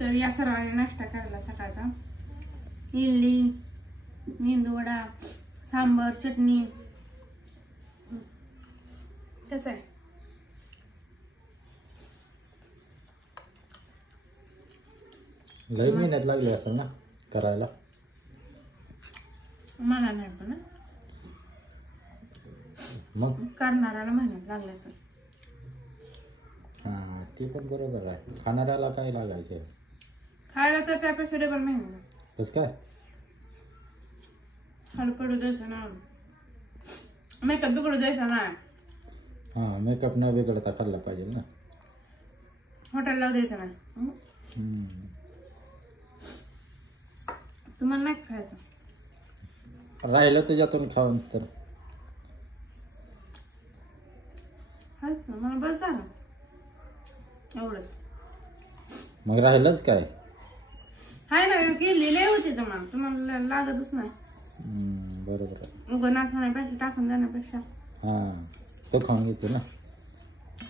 तर या सर्वांनी नाश्ता करायला सकाळचा इडली, मेंदूवडा, सांबर, चटणी. कसं आहे? लई मेहनत लागली असेल ना करायला. मला नाही पण मग करणाऱ्याला मेहनत लागली असेल. हा ते पण बरोबर आहे. खाणाऱ्याला काय लागायचे? खायला तर त्यापेक्षा डबल मेहनत आहे. कसं काय? हडपडू द्यायचं ना, मेकअप बिघडू द्यायचा ना. हा मेकअप न बिघडता खाल्ला पाहिजे ना. हॉटेल लावू द्यायचं नाही. तुम्हाला नाही खायचं. राहिलं तुझ्यातून खाऊन तर खायचं मला बस झालं एवढंच. मग राहिलंच काय? हाय ना केलेली होती तुम्हाला लागतच नाही. बरोबर आहे. उगं नाच होण्यापेक्षा टाकून देण्यापेक्षा हा तो खाऊन घेते ना.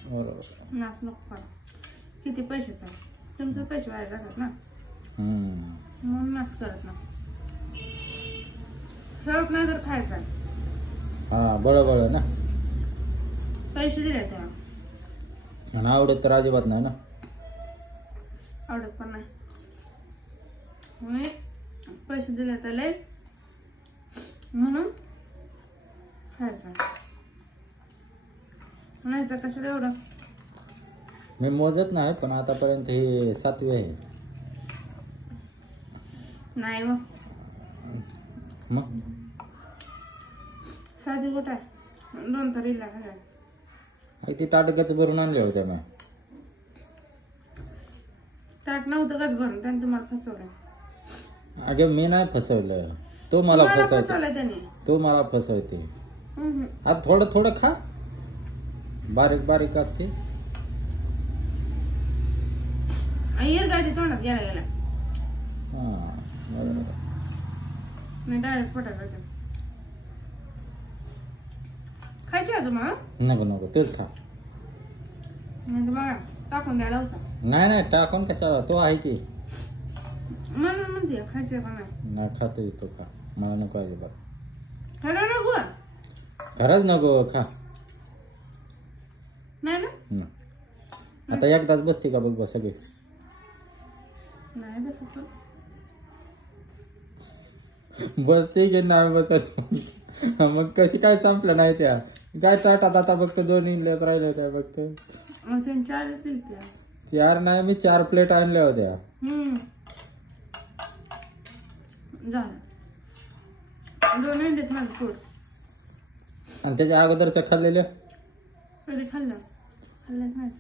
बरोबर. नाच नको करा. किती पैशाचा तुमचे पैसे वाया जातात ना, म्हणून नाच करत ना. सरत नाही तर खायचा. हा बळ ना. पैसे दिले तेव्हा आणि आवडत तर अजिबात नाही ना. आवडत पण नाही. पैसे दिले तर लय म्हणून खायचं. नाही तर कशाला एवढं. मी मोजत नाही पण आतापर्यंत हे 7वी आहे. नाही मग साधी कुठं आहे? 2 तरी लागले. ती ताटकच भरून आणल्या होत्या मी. ताट नव्हतं गच भरून त्याने तुम्हाला फसवलं. अगं मी नाही फसवलं, तो मला फसवलं त्याने. तो मला फसवते. आता थोडं थोडं खा, बारीक बारीक असते. इरगायची तोंडात गेला गेला. हा बरोबर. नाही डायरेक्ट पोटात जाते. खायची आहे तुम्हाला? नको नको तेच खा. नाही तर बघा टाकून द्यायला होता. नाही टाकून कशाला, तो आहे की. मला म्हणते खायची आहे का नाही? नाही खातो येतो का, मला नको अजिबात. खायला नको खरंच नको खा. नाही ना. आता एकदाच बसते का बघ बस सगळे. नाही बसत. बसते की नाही बसत. मग कशी काय संपलं नाही त्या काय ताटात आता फक्त 2 इडल्याच राहिल्या होत्या फक्त. मग त्यांनी 4 दिली त्या. 4 नाही मी 4 प्लेट आणल्या होत्या. झालं 2 इंडेच माझं पोट. आणि त्याच्या अगोदरच्या खाल्लेल्या कधी खाल्लंच नाही.